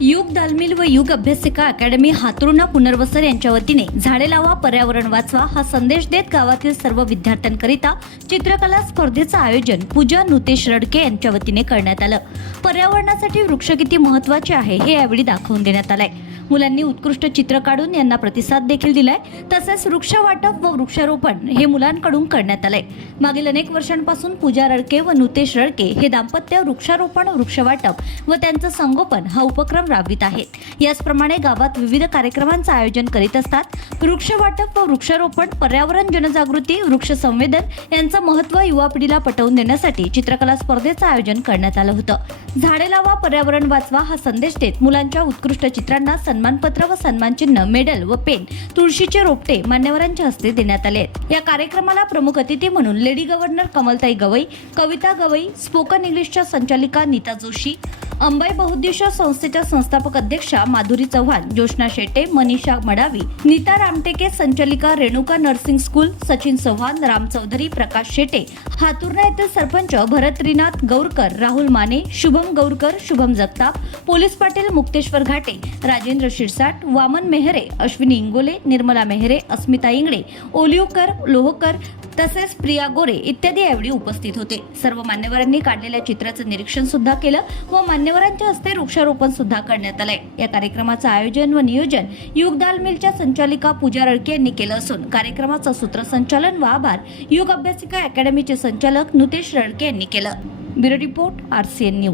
युग दालमिल व युग अभ्यासिका अकॅडमी हातरुणा पुनर्वसन यांच्या वतीने झाडे लावा पर्यावरण वाचवा हा संदेश देत गावातील सर्व विद्यार्थ्यांकरिता चित्रकला स्पर्धेचं आयोजन पूजा नुतेश रडके यांच्या वतीने करण्यात आलं। पर्यावरणासाठी वृक्ष किती महत्त्वाचे आहे हे यावेळी दाखवून देण्यात आलंय। मुलांनी उत्कृष्ट चित्र काढून यांना प्रतिसाद देखील दिलाय। तसेच वृक्ष वाटप व वृक्षारोपण हे मुलांकडून करण्यात आलंय। मागील अनेक वर्षांपासून पूजा रडके व नुतेश रडके हे दाम्पत्य वृक्षारोपण वृक्ष वाटप व त्यांचं संगोपन हा उपक्रम राबवित आहेत। याचप्रमाणे गावात विविध कार्यक्रमांचं आयोजन करीत असतात। वृक्ष वाटप व वृक्षारोपण, पर्यावरण जनजागृती, वृक्ष संवेदन यांचं महत्त्व युवा पिढीला पटवून देण्यासाठी चित्रकला स्पर्धेचं आयोजन करण्यात आलं होतं। झाडे लावा पर्यावरण वाचवा हा संदेश देत मुलांच्या उत्कृष्ट चित्रांना सन्मानपत्र व सन्मानचिन्ह, मेडल व पेन, तुळशीचे रोपटे मान्यवरांच्या हस्ते देण्यात आले। या कार्यक्रमाला प्रमुख अतिथी म्हणून लेडी गव्हर्नर कमलताई गवई, कविता गवई, स्पोकन इंग्लिशच्या संचालिका नीता जोशी, अंबाई बहुउद्देशीय संस्थेच्या संस्थापक अध्यक्षा माधुरी चव्हाण, जोशना शेटे, मनीषा मडावी, नीता रामटेके, संचालिका रेणुका नर्सिंग स्कूल, सचिन चव्हाण, राम चौधरी, प्रकाश शेटे, हातुर्णा येथील सरपंच भरत त्रिनाथ गौरकर, राहुल माने, शुभम गौरकर, शुभम जगताप, पोलीस पाटील मुक्तेश्वर घाटे, राजेंद्र शिरसाट, वामन मेहरे, अश्विनी इंगोले, निर्मला मेहरे, अस्मिता इंगळे, ओलिवकर, लोहकर तसेच प्रिया गोरे इत्यादी यावेळी उपस्थित होते। सर्व मान्यवरांनी काढलेल्या चित्राचं निरीक्षण सुद्धा केलं व मान्यवरांच्या हस्ते वृक्षारोपण सुद्धा करण्यात आलंय। या कार्यक्रमाचं आयोजन व नियोजन युग दालमिलच्या संचालिका पूजा रडके यांनी केलं असून कार्यक्रमाचं सूत्रसंचालन व आभार युग अभ्यासिका अकॅडमीचे संचालक नुतेश रडके यांनी केलं। Bureau report, RCN news.